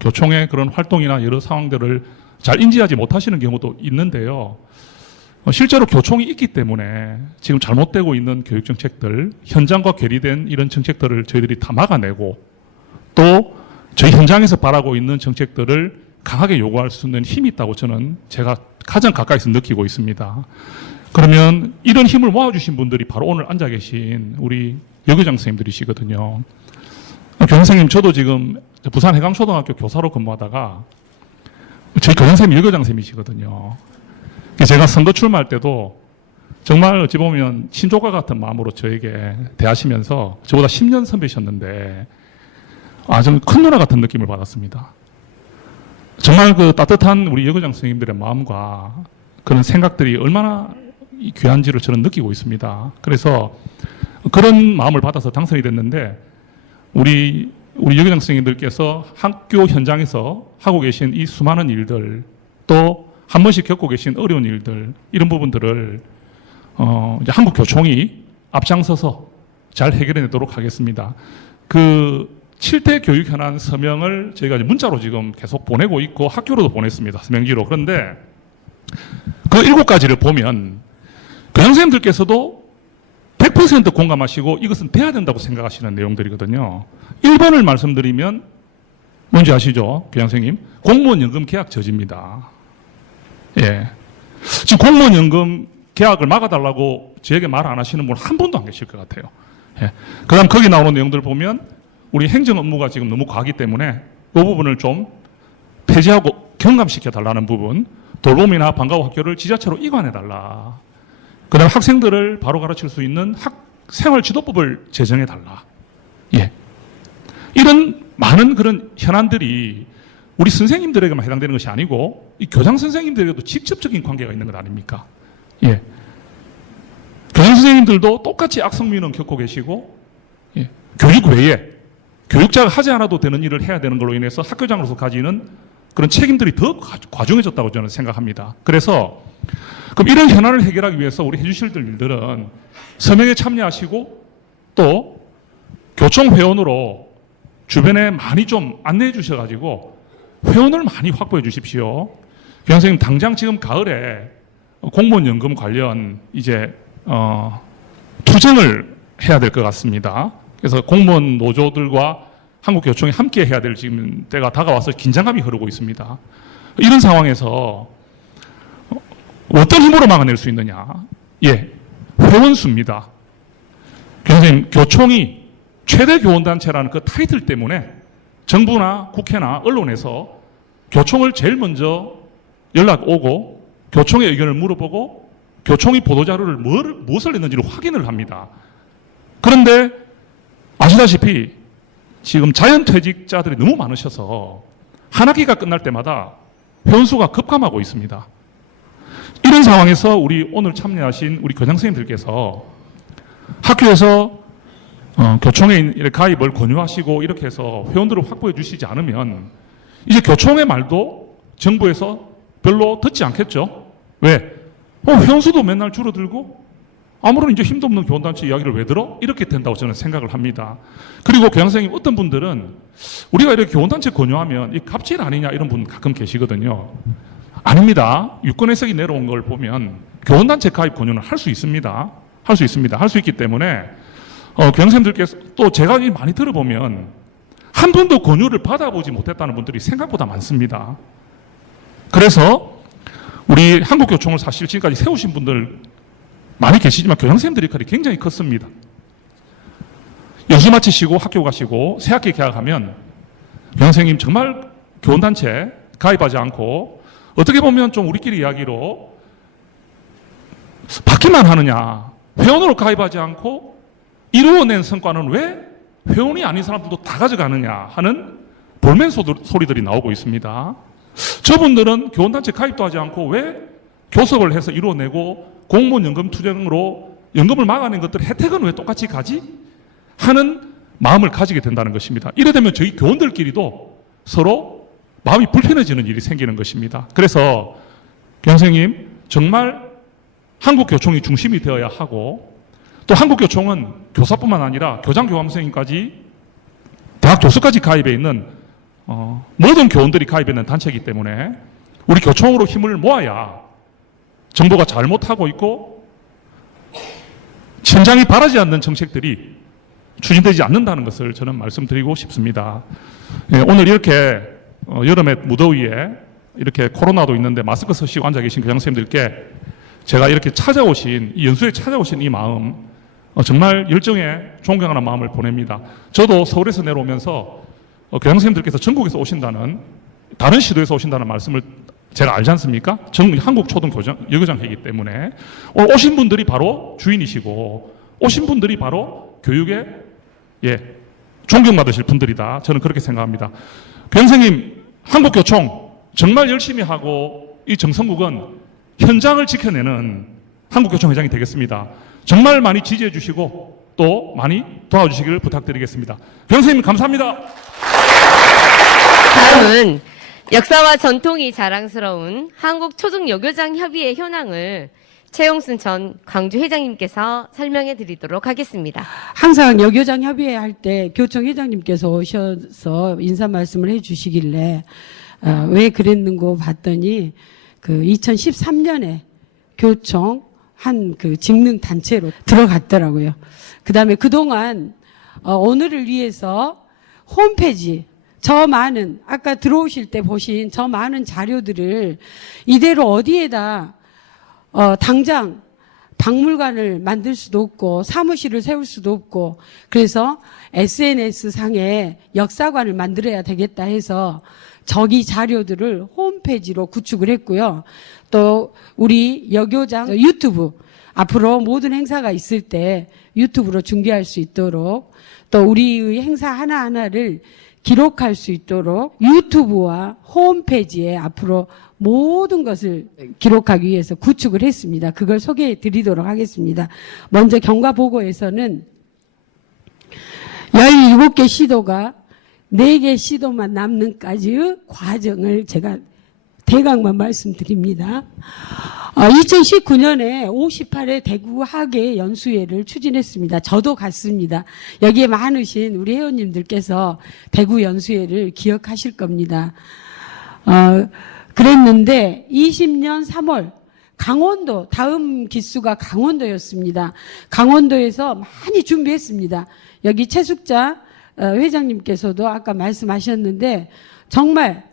교총의 그런 활동이나 여러 상황들을 잘 인지하지 못하시는 경우도 있는데요. 실제로 교총이 있기 때문에 지금 잘못되고 있는 교육 정책들, 현장과 괴리된 이런 정책들을 저희들이 다 막아내고 또 저희 현장에서 바라고 있는 정책들을 강하게 요구할 수 있는 힘이 있다고 저는 제가 가장 가까이서 느끼고 있습니다. 그러면 이런 힘을 모아주신 분들이 바로 오늘 앉아 계신 우리 여교장 선생님들이시거든요. 교장선생님, 저도 지금 부산 해강초등학교 교사로 근무하다가 저희 교장선생님이 여교장 선생님이시거든요. 제가 선거 출마할 때도 정말 어찌 보면 친족과 같은 마음으로 저에게 대하시면서 저보다 10년 선배셨는데 좀 큰 누나 같은 느낌을 받았습니다. 정말 그 따뜻한 우리 여교장 선생님들의 마음과 그런 생각들이 얼마나 귀한지를 저는 느끼고 있습니다. 그래서 그런 마음을 받아서 당선이 됐는데 우리 여교장 선생님들께서 학교 현장에서 하고 계신 이 수많은 일들 또 한 번씩 겪고 계신 어려운 일들 이런 부분들을 이제 한국교총이 앞장서서 잘 해결해내도록 하겠습니다. 그 7대 교육 현안 서명을 저희가 문자로 지금 계속 보내고 있고 학교로도 보냈습니다. 서명지로. 그런데 그 7가지를 보면 교장선생님들께서도 100% 공감하시고 이것은 돼야 된다고 생각하시는 내용들이거든요. 1번을 말씀드리면 뭔지 아시죠? 교장선생님. 공무원연금 계약 저지입니다. 예. 지금 공무원연금 계약을 막아달라고 저에게 말 안 하시는 분 한 분도 안 계실 것 같아요. 예. 그 다음 거기 나오는 내용들을 보면 우리 행정 업무가 지금 너무 과하기 때문에 이 부분을 좀 폐지하고 경감시켜 달라는 부분, 돌봄이나 방과후 학교를 지자체로 이관해 달라. 그 다음에 학생들을 바로 가르칠 수 있는 생활지도법을 제정해 달라. 예. 이런 많은 그런 현안들이 우리 선생님들에게만 해당되는 것이 아니고 이 교장 선생님들에게도 직접적인 관계가 있는 것 아닙니까? 예. 교장 선생님들도 똑같이 악성민원 겪고 계시고 예. 교육 외에 교육자가 하지 않아도 되는 일을 해야 되는 걸로 인해서 학교장으로서 가지는 그런 책임들이 더 과중해졌다고 저는 생각합니다. 그래서 그럼 이런 현안을 해결하기 위해서 우리 해주실 일들은 서명에 참여하시고 또 교총 회원으로 주변에 많이 좀 안내해 주셔가지고 회원을 많이 확보해 주십시오. 교장선생님 당장 지금 가을에 공무원연금 관련 이제 투쟁을 해야 될 것 같습니다. 그래서 공무원 노조들과 한국교총이 함께 해야 될 지금 때가 다가와서 긴장감이 흐르고 있습니다. 이런 상황에서 어떤 힘으로 막아낼 수 있느냐? 예, 회원수입니다. 교장선생님, 교총이 최대 교원단체라는 그 타이틀 때문에 정부나 국회나 언론에서 교총을 제일 먼저 연락 오고 교총의 의견을 물어보고 교총이 보도자료를 무엇을 냈는지를 확인을 합니다. 그런데 아시다시피 지금 자연퇴직자들이 너무 많으셔서 한 학기가 끝날 때마다 회원수가 급감하고 있습니다. 이런 상황에서 우리 오늘 참여하신 우리 교장선생님들께서 학교에서 교총에 가입을 권유하시고 이렇게 해서 회원들을 확보해 주시지 않으면 이제 교총의 말도 정부에서 별로 듣지 않겠죠. 왜? 회원수도 맨날 줄어들고 아무런 이제 힘도 없는 교원단체 이야기를 왜 들어? 이렇게 된다고 저는 생각을 합니다. 그리고 교장선생님 어떤 분들은 우리가 이렇게 교원단체 권유하면 이 갑질 아니냐 이런 분 가끔 계시거든요. 아닙니다. 유권 해석이 내려온 걸 보면 교원단체 가입 권유는 할 수 있습니다. 할 수 있습니다. 할 수 있기 때문에 교장선생님들께서 또 제가 많이 들어보면 한 번도 권유를 받아보지 못했다는 분들이 생각보다 많습니다. 그래서 우리 한국교총을 사실 지금까지 세우신 분들 많이 계시지만 교장선생님들 역할이 굉장히 컸습니다. 연수 마치시고 학교 가시고 새 학기 개학하면 교장선생님 정말 교원단체 가입하지 않고 어떻게 보면 좀 우리끼리 이야기로 받기만 하느냐, 회원으로 가입하지 않고 이루어낸 성과는 왜 회원이 아닌 사람들도 다 가져가느냐 하는 볼멘 소리들이 나오고 있습니다. 저분들은 교원단체 가입도 하지 않고 왜 교섭을 해서 이루어내고 공무원연금 투쟁으로 연금을 막아낸 것들 혜택은 왜 똑같이 가지? 하는 마음을 가지게 된다는 것입니다. 이래 되면 저희 교원들끼리도 서로 마음이 불편해지는 일이 생기는 것입니다. 그래서 교장선생님 정말 한국교총이 중심이 되어야 하고 또 한국교총은 교사뿐만 아니라 교장, 교감선생님까지 대학 교수까지 가입해 있는 모든 교원들이 가입해 있는 단체이기 때문에 우리 교총으로 힘을 모아야 정부가 잘못하고 있고 현장이 바라지 않는 정책들이 추진되지 않는다는 것을 저는 말씀드리고 싶습니다. 예, 오늘 이렇게 여름의 무더위에 이렇게 코로나도 있는데 마스크 쓰시고 앉아 계신 교장 선생님들께 제가 이렇게 찾아오신, 이 연수에 찾아오신 이 마음, 정말 열정에 존경하는 마음을 보냅니다. 저도 서울에서 내려오면서 교장 선생님들께서 전국에서 오신다는, 다른 시도에서 오신다는 말씀을 제가 알지 않습니까? 한국 초등 여교장 회이기 때문에 오늘 오신 분들이 바로 주인이시고 오신 분들이 바로 교육에 존경받으실 분들이다. 저는 그렇게 생각합니다. 교장 선생님, 한국교총 정말 열심히 하고 이 정성국은 현장을 지켜내는 한국교총 회장이 되겠습니다. 정말 많이 지지해 주시고 또 많이 도와주시기를 부탁드리겠습니다. 교장 선생님 감사합니다. 다음은 역사와 전통이 자랑스러운 한국초등여교장협의회 현황을 최용순 전 광주 회장님께서 설명해 드리도록 하겠습니다. 항상 여교장 협의회 할 때 교총 회장님께서 오셔서 인사 말씀을 해 주시길래 왜 그랬는고 봤더니 그 2013년에 교총 한 그 직능 단체로 들어갔더라고요. 그다음에 그동안 오늘을 위해서 홈페이지 저 많은, 아까 들어오실 때 보신 저 많은 자료들을 이대로 어디에다 당장 박물관을 만들 수도 없고 사무실을 세울 수도 없고, 그래서 SNS 상에 역사관을 만들어야 되겠다 해서 저기 자료들을 홈페이지로 구축을 했고요. 또 우리 여교장 유튜브, 앞으로 모든 행사가 있을 때 유튜브로 중계할 수 있도록, 또 우리의 행사 하나하나를 기록할 수 있도록 유튜브와 홈페이지에 앞으로 모든 것을 기록하기 위해서 구축을 했습니다. 그걸 소개해 드리도록 하겠습니다. 먼저 경과보고에서는 17개 시도가 4개 시도만 남는까지의 과정을 제가 대강만 말씀드립니다. 2019년에 58회 대구 학예 연수회를 추진했습니다. 저도 갔습니다. 여기에 많으신 우리 회원님들께서 대구 연수회를 기억하실 겁니다. 그랬는데 20년 3월 강원도, 다음 기수가 강원도였습니다. 강원도에서 많이 준비했습니다. 여기 최숙자 회장님께서도 아까 말씀하셨는데 정말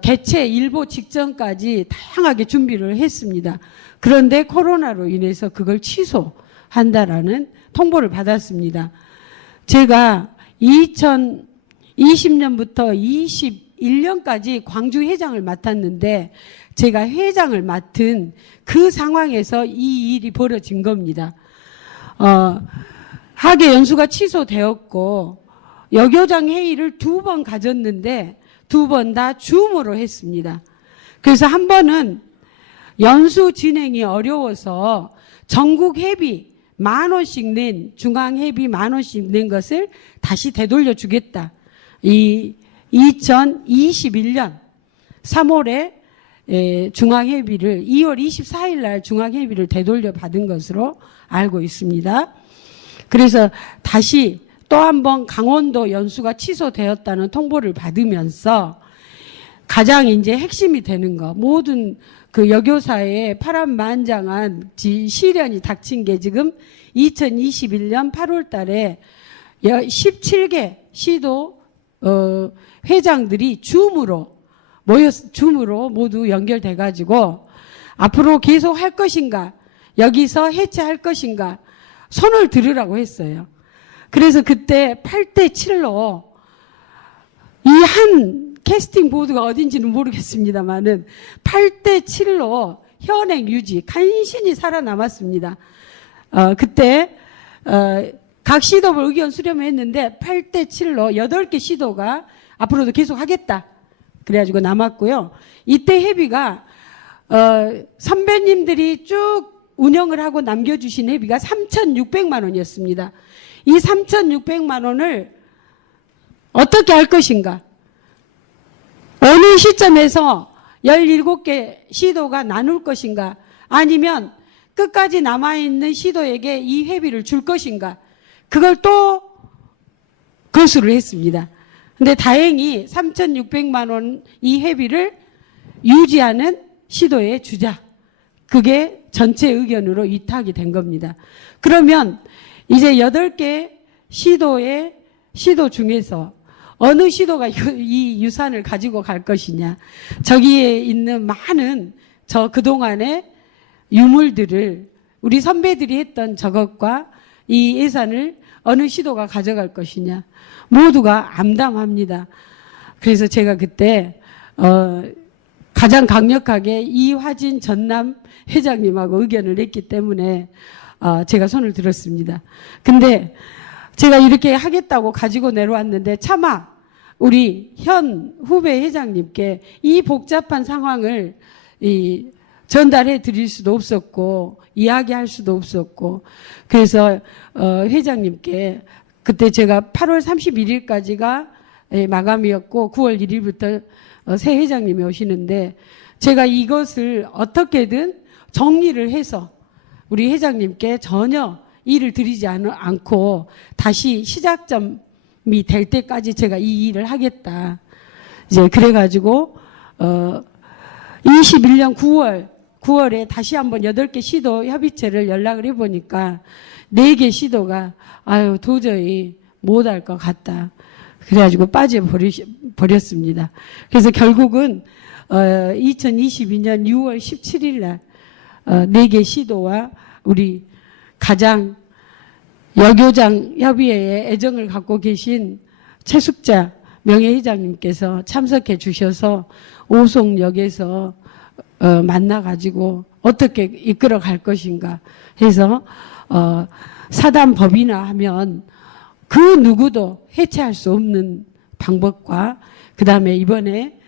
개최 일보 직전까지 다양하게 준비를 했습니다. 그런데 코로나로 인해서 그걸 취소한다라는 통보를 받았습니다. 제가 2020년부터 21년까지 광주 회장을 맡았는데 제가 회장을 맡은 그 상황에서 이 일이 벌어진 겁니다. 학예 연수가 취소되었고 여교장 회의를 2번 가졌는데 2번 다 줌으로 했습니다. 그래서 한 번은 연수 진행이 어려워서 전국 회비 10,000원씩 낸, 중앙 회비 10,000원씩 낸 것을 다시 되돌려 주겠다. 이 2021년 3월에 중앙 회비를 2월 24일 날 중앙 회비를 되돌려 받은 것으로 알고 있습니다. 그래서 다시 또 한 번 강원도 연수가 취소되었다는 통보를 받으면서 가장 이제 핵심이 되는 거, 모든 그 여교사의 파란만장한 시련이 닥친 게 지금 2021년 8월 달에 17개 시도 회장들이 줌으로 모두 연결돼 가지고 앞으로 계속 할 것인가, 여기서 해체할 것인가 손을 들으라고 했어요. 그래서 그때 8대 7로 이 한 캐스팅 보드가 어딘지는 모르겠습니다만은 8대 7로 현행 유지 간신히 살아남았습니다. 그때 각 시도를 의견 수렴했는데 8대 7로 8개 시도가 앞으로도 계속 하겠다. 그래가지고 남았고요. 이때 회비가 선배님들이 쭉 운영을 하고 남겨주신 회비가 3,600만 원이었습니다. 이 3,600만 원을 어떻게 할 것인가? 어느 시점에서 17개 시도가 나눌 것인가? 아니면 끝까지 남아있는 시도에게 이 회비를 줄 것인가? 그걸 또 거수를 했습니다. 근데 다행히 3,600만 원 이 회비를 유지하는 시도에 주자. 그게 전체 의견으로 위탁이 된 겁니다. 그러면 이제 8개 시도 중에서 어느 시도가 이 유산을 가지고 갈 것이냐. 저기에 있는 많은 그동안의 유물들을 우리 선배들이 했던 저것과 이 예산을 어느 시도가 가져갈 것이냐. 모두가 암담합니다. 그래서 제가 그때 가장 강력하게 이화진 전남 회장님하고 의견을 냈기 때문에 제가 손을 들었습니다. 근데 제가 이렇게 하겠다고 가지고 내려왔는데 차마 우리 현 후배 회장님께 이 복잡한 상황을 전달해 드릴 수도 없었고 이야기할 수도 없었고 그래서 회장님께 그때 제가 8월 31일까지가 마감이었고 9월 1일부터 새 회장님이 오시는데 제가 이것을 어떻게든 정리를 해서 우리 회장님께 전혀 일을 드리지 않고 다시 시작점이 될 때까지 제가 이 일을 하겠다. 이제 그래가지고 21년 9월에 다시 한번 8개 시도 협의체를 연락을 해보니까 4개 시도가 도저히 못할 것 같다. 그래가지고 빠져버렸습니다. 그래서 결국은 2022년 6월 17일 날 4개 시도와 우리 가장 여교장 협의회에 애정을 갖고 계신 최숙자 명예회장님께서 참석해 주셔서 오송역에서 만나가지고 어떻게 이끌어 갈 것인가 해서 사단법인화 하면 그 누구도 해체할 수 없는 방법과 그 다음에 이번에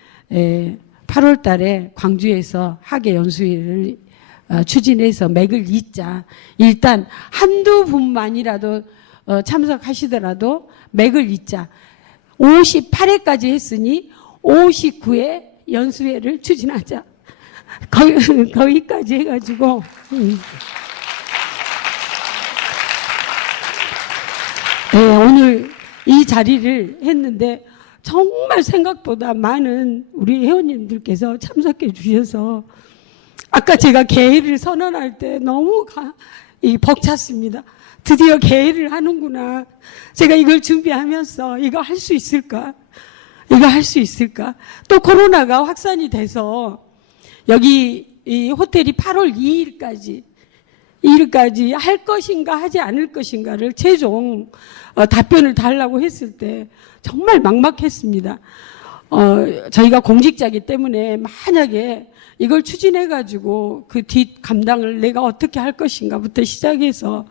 8월 달에 광주에서 학예 연수회를 추진해서 맥을 잇자. 일단 한두 분만이라도 참석하시더라도 맥을 잇자. 58회까지 했으니 59회 연수회를 추진하자. 거기까지 해가지고 오늘 이 자리를 했는데 정말 생각보다 많은 우리 회원님들께서 참석해 주셔서 아까 제가 개회를 선언할 때 너무 벅찼습니다. 드디어 개회를 하는구나. 제가 이걸 준비하면서 이거 할 수 있을까? 이거 할 수 있을까? 또 코로나가 확산이 돼서 여기 이 호텔이 8월 2일까지 할 것인가 하지 않을 것인가를 최종 답변을 달라고 했을 때 정말 막막했습니다. 저희가 공직자이기 때문에 만약에 이걸 추진해가지고 그 뒷 감당을 내가 어떻게 할 것인가부터 시작해서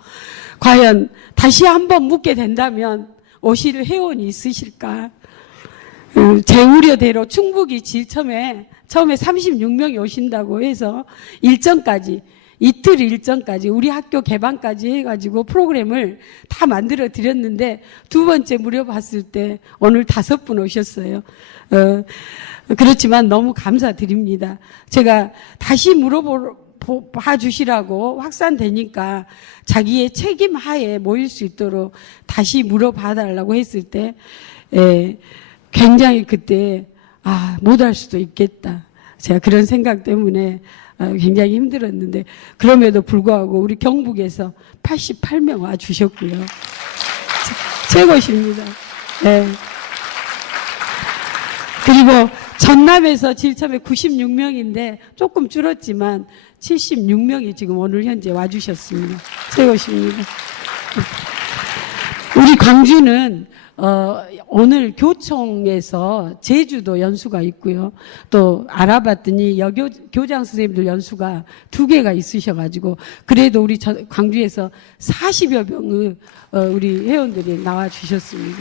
과연 다시 한번 묻게 된다면 오실 회원이 있으실까? 제 우려대로 충북이 처음에 36명이 오신다고 해서 이틀 일정까지 우리 학교 개방까지 해가지고 프로그램을 다 만들어 드렸는데 두 번째 물어봤을 때 오늘 5분 오셨어요. 그렇지만 너무 감사드립니다. 제가 다시 물어봐 주시라고 확산되니까 자기의 책임 하에 모일 수 있도록 다시 물어봐 달라고 했을 때 굉장히 그때 못할 수도 있겠다. 제가 그런 생각 때문에 굉장히 힘들었는데 그럼에도 불구하고 우리 경북에서 88명 와 주셨고요. 최고십니다. 네. 그리고 전남에서 제일 처음에 96명인데 조금 줄었지만 76명이 지금 오늘 현재 와 주셨습니다. 최고십니다. 우리 광주는 오늘 교총에서 제주도 연수가 있고요. 또 알아봤더니 교장 선생님들 연수가 2개가 있으셔가지고 그래도 우리 광주에서 40여 명의 우리 회원들이 나와 주셨습니다.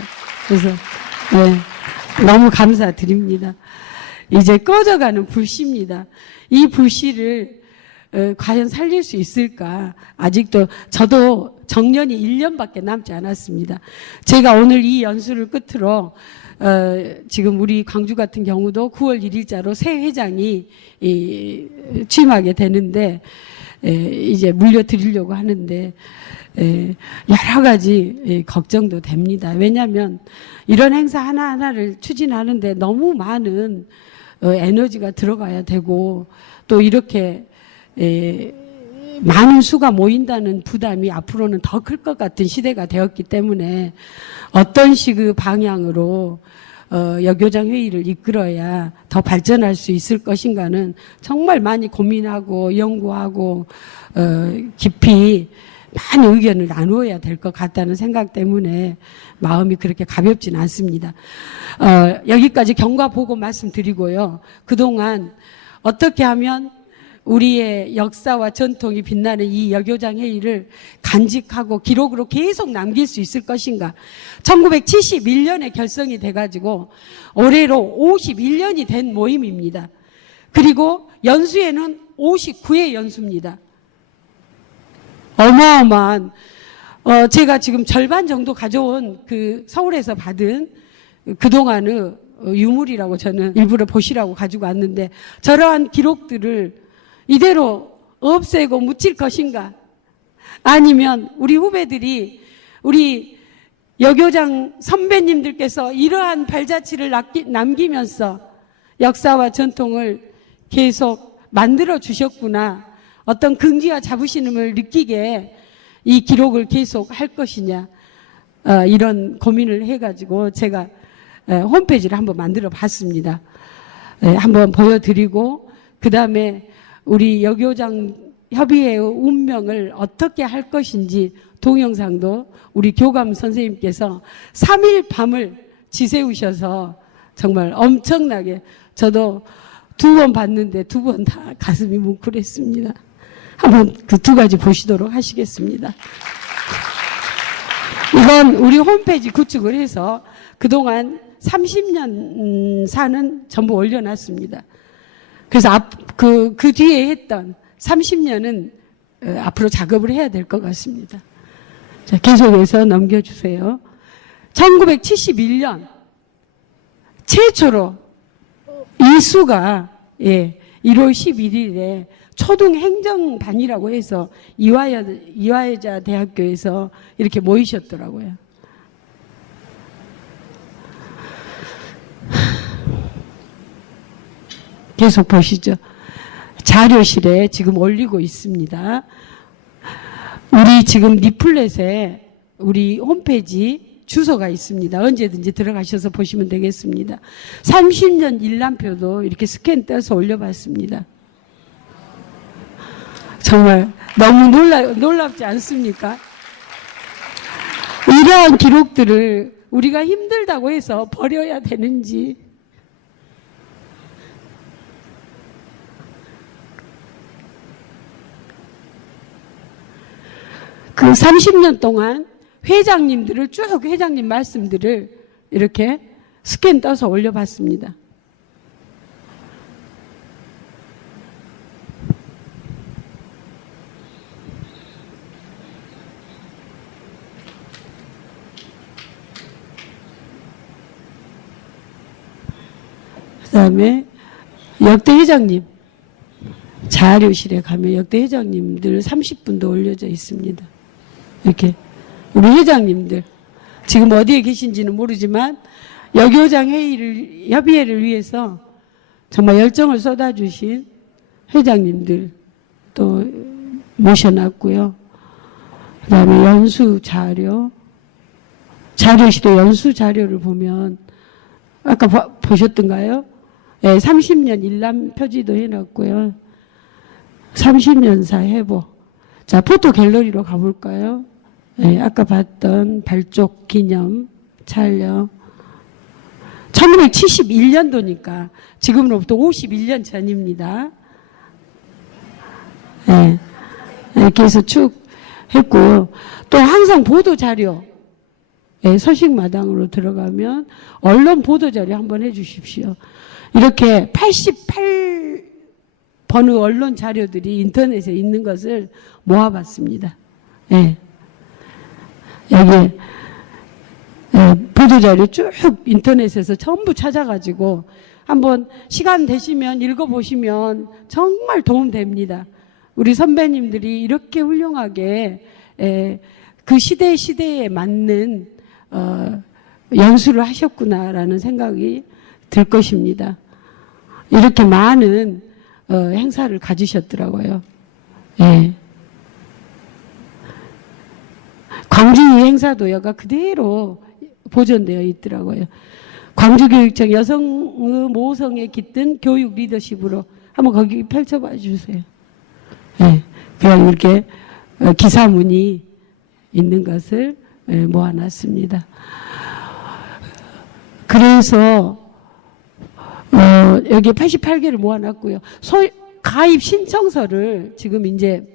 그래서 너무 감사드립니다. 이제 꺼져가는 불씨입니다. 이 불씨를 과연 살릴 수 있을까? 아직도 저도 정년이 1년밖에 남지 않았습니다. 제가 오늘 이 연수를 끝으로 지금 우리 광주 같은 경우도 9월 1일자로 새 회장이 취임하게 되는데 이제 물려드리려고 하는데 여러 가지 걱정도 됩니다. 왜냐하면 이런 행사 하나하나를 추진하는데 너무 많은 에너지가 들어가야 되고 또 이렇게 많은 수가 모인다는 부담이 앞으로는 더 클 것 같은 시대가 되었기 때문에 어떤 식의 방향으로 여교장 회의를 이끌어야 더 발전할 수 있을 것인가는 정말 많이 고민하고 연구하고 깊이 많은 의견을 나누어야 될 것 같다는 생각 때문에 마음이 그렇게 가볍진 않습니다. 여기까지 경과 보고 말씀드리고요. 그동안 어떻게 하면 우리의 역사와 전통이 빛나는 이 여교장 회의를 간직하고 기록으로 계속 남길 수 있을 것인가. 1971년에 결성이 돼가지고 올해로 51년이 된 모임입니다. 그리고 연수에는 59회 연수입니다. 어마어마한 제가 지금 절반 정도 가져온 그 서울에서 받은 그동안의 유물이라고 저는 일부러 보시라고 가지고 왔는데 저러한 기록들을 이대로 없애고 묻힐 것인가? 아니면 우리 후배들이 우리 여교장 선배님들께서 이러한 발자취를 남기면서 역사와 전통을 계속 만들어 주셨구나. 어떤 긍지와 자부심을 느끼게 이 기록을 계속 할 것이냐. 이런 고민을 해가지고 제가 홈페이지를 한번 만들어 봤습니다. 한번 보여드리고 그 다음에 우리 여교장 협의회의 운명을 어떻게 할 것인지 동영상도 우리 교감 선생님께서 3일 밤을 지새우셔서 정말 엄청나게 저도 2번 봤는데 2번 다 가슴이 뭉클했습니다. 한번 그 2가지 보시도록 하시겠습니다. 이건 우리 홈페이지 구축을 해서 그동안 30년 사는 전부 올려놨습니다. 그래서 그 뒤에 했던 30년은 앞으로 작업을 해야 될 것 같습니다. 자, 계속해서 넘겨주세요. 1971년 최초로 이수가 1월 11일에 초등행정반이라고 해서 이화여자 대학교에서 이렇게 모이셨더라고요. 계속 보시죠. 자료실에 지금 올리고 있습니다. 우리 지금 리플렛에 우리 홈페이지 주소가 있습니다. 언제든지 들어가셔서 보시면 되겠습니다. 30년 일람표도 이렇게 스캔 떼서 올려봤습니다. 정말 너무 놀랍지 않습니까? 이러한 기록들을 우리가 힘들다고 해서 버려야 되는지, 그 30년 동안 회장님들을 쭉 회장님 말씀들을 이렇게 스캔 떠서 올려봤습니다. 그 다음에 역대 회장님, 자료실에 가면 역대 회장님들 30분도 올려져 있습니다. 이렇게 우리 회장님들 지금 어디에 계신지는 모르지만 여교장 협의회를 위해서 정말 열정을 쏟아주신 회장님들 또 모셔놨고요. 그 다음에 연수 자료실에 연수 자료를 보면 아까 보셨던가요? 네, 30년 일람 표지도 해놨고요. 30년사 회보. 자, 포토 갤러리로 가볼까요? 네, 아까 봤던 발족 기념 촬영. 1971년도니까 지금으로부터 51년 전입니다. 네, 이렇게 해서 쭉 했고요. 또 항상 보도자료. 네, 서식마당으로 들어가면 언론 보도자료 한번 해주십시오. 이렇게 88번의 언론 자료들이 인터넷에 있는 것을 모아봤습니다. 네. 여기 보도자료 쭉 인터넷에서 전부 찾아가지고 한번 시간 되시면 읽어보시면 정말 도움됩니다. 우리 선배님들이 이렇게 훌륭하게 그 시대에 맞는 연수를 하셨구나라는 생각이 들 것입니다. 이렇게 많은 행사를 가지셨더라고요. 예. 광주의 행사도 여가 그대로 보존되어 있더라고요. 광주교육청 여성의 모성에 깃든 교육 리더십으로 한번 거기 펼쳐봐 주세요. 예. 그냥 이렇게 기사문이 있는 것을 모아놨습니다. 그래서 여기 88개를 모아놨고요. 가입 신청서를 지금 이제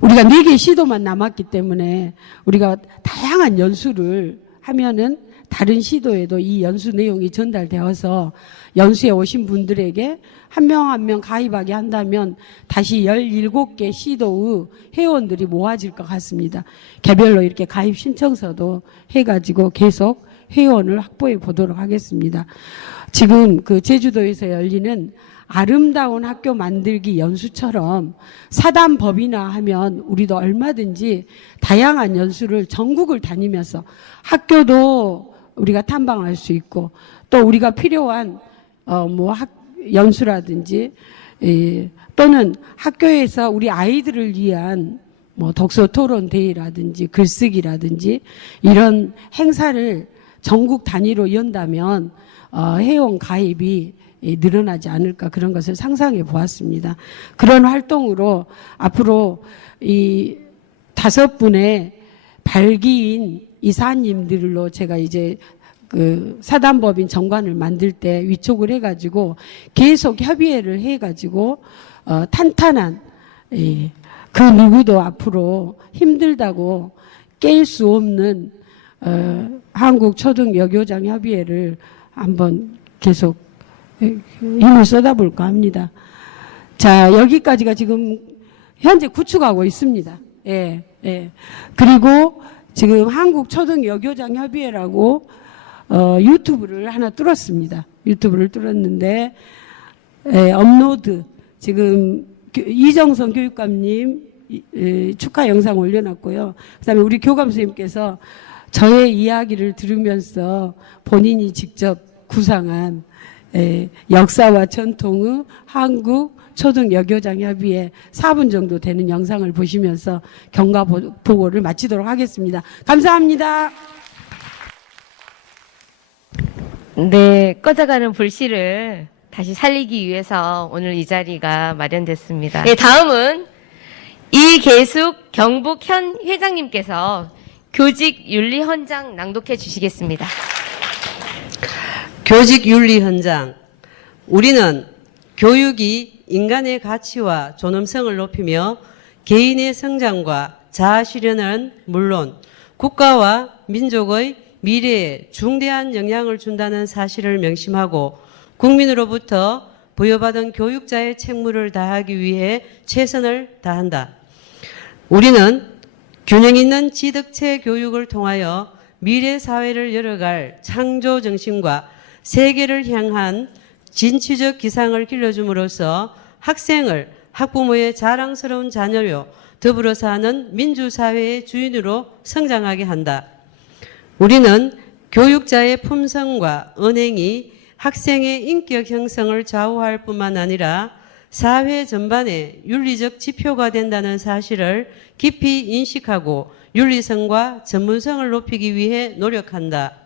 우리가 4개의 시도만 남았기 때문에 우리가 다양한 연수를 하면은 다른 시도에도 이 연수 내용이 전달되어서 연수에 오신 분들에게 한 명 한 명 가입하게 한다면 다시 17개 시도의 회원들이 모아질 것 같습니다. 개별로 이렇게 가입 신청서도 해가지고 계속 회원을 확보해 보도록 하겠습니다. 지금 그 제주도에서 열리는 아름다운 학교 만들기 연수처럼 사단법이나 하면 우리도 얼마든지 다양한 연수를 전국을 다니면서 학교도 우리가 탐방할 수 있고 또 우리가 필요한 연수라든지 또는 학교에서 우리 아이들을 위한 독서 토론 대회라든지 글쓰기라든지 이런 행사를 전국 단위로 연다면 회원 가입이 늘어나지 않을까 그런 것을 상상해 보았습니다. 그런 활동으로 앞으로 이 5분의 발기인 이사님들로 제가 이제 그 사단법인 정관을 만들 때 위촉을 해가지고 계속 협의회를 해가지고 탄탄한 그 누구도 앞으로 힘들다고 깰 수 없는 한국초등여교장협의회를 한번 계속 힘을 쏟아볼까 합니다. 자, 여기까지가 지금 현재 구축하고 있습니다. 예. 그리고 지금 한국초등여교장협의회라고 유튜브를 하나 뚫었습니다. 유튜브를 뚫었는데 업로드 지금 이정선 교육감님 축하 영상 올려놨고요. 그다음에 우리 교감 선생님께서 저의 이야기를 들으면서 본인이 직접 구상한 역사와 전통의 한국 초등여교장협의회 4분 정도 되는 영상을 보시면서 경과 보고를 마치도록 하겠습니다. 감사합니다. 네, 꺼져가는 불씨를 다시 살리기 위해서 오늘 이 자리가 마련됐습니다. 네, 다음은 이계숙 경북 현 회장님께서 교직 윤리 헌장 낭독해 주시겠습니다. 교직 윤리 헌장. 우리는 교육이 인간의 가치와 존엄성을 높이며 개인의 성장과 자아 실현은 물론 국가와 민족의 미래에 중대한 영향을 준다는 사실을 명심하고 국민으로부터 부여받은 교육자의 책무를 다하기 위해 최선을 다한다. 우리는 균형 있는 지덕체 교육을 통하여 미래 사회를 열어갈 창조 정신과 세계를 향한 진취적 기상을 길러줌으로써 학생을 학부모의 자랑스러운 자녀요 더불어 사는 민주사회의 주인으로 성장하게 한다. 우리는 교육자의 품성과 언행이 학생의 인격 형성을 좌우할 뿐만 아니라 사회 전반의 윤리적 지표가 된다는 사실을 깊이 인식하고 윤리성과 전문성을 높이기 위해 노력한다.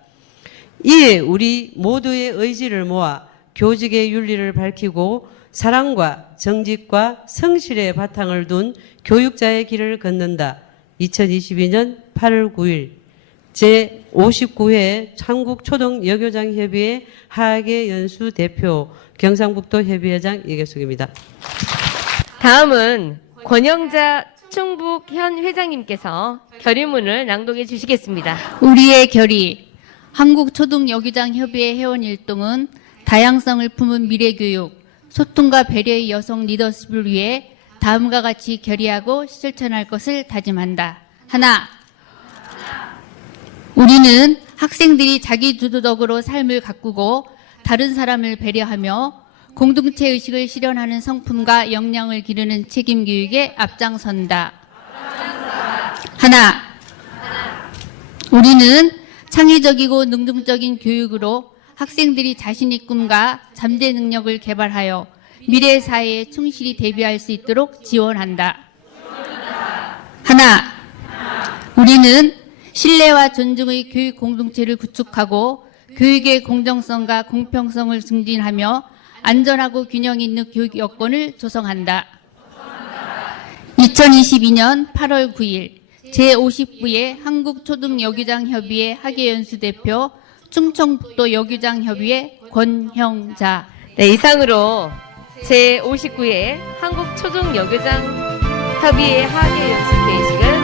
이에 우리 모두의 의지를 모아 교직의 윤리를 밝히고 사랑과 정직과 성실의 바탕을 둔 교육자의 길을 걷는다. 2022년 8월 9일 제59회 한국초등여교장협의회 하계 연수 대표 경상북도 협의회장 이계숙입니다. 다음은 권영자 충북 현 회장님께서 결의문을 낭독해 주시겠습니다. 우리의 결의, 한국초등여교장협의회 회원일동은 다양성을 품은 미래교육, 소통과 배려의 여성 리더십을 위해 다음과 같이 결의하고 실천할 것을 다짐한다. 하나, 우리는 학생들이 자기주도적으로 삶을 가꾸고 다른 사람을 배려하며 공동체 의식을 실현하는 성품과 역량을 기르는 책임 교육에 앞장선다. 하나, 우리는 창의적이고 능동적인 교육으로 학생들이 자신의 꿈과 잠재 능력을 개발하여 미래 사회에 충실히 대비할 수 있도록 지원한다. 하나, 우리는 신뢰와 존중의 교육 공동체를 구축하고 교육의 공정성과 공평성을 증진하며 안전하고 균형 있는 교육 여건을 조성한다. 2022년 8월 9일 제50부의 한국초등여교장협의회 학예연수 대표 충청북도 여교장협의회 권형자. 네, 이상으로 제59회 한국초등여교장협의회 학예연수 개회식을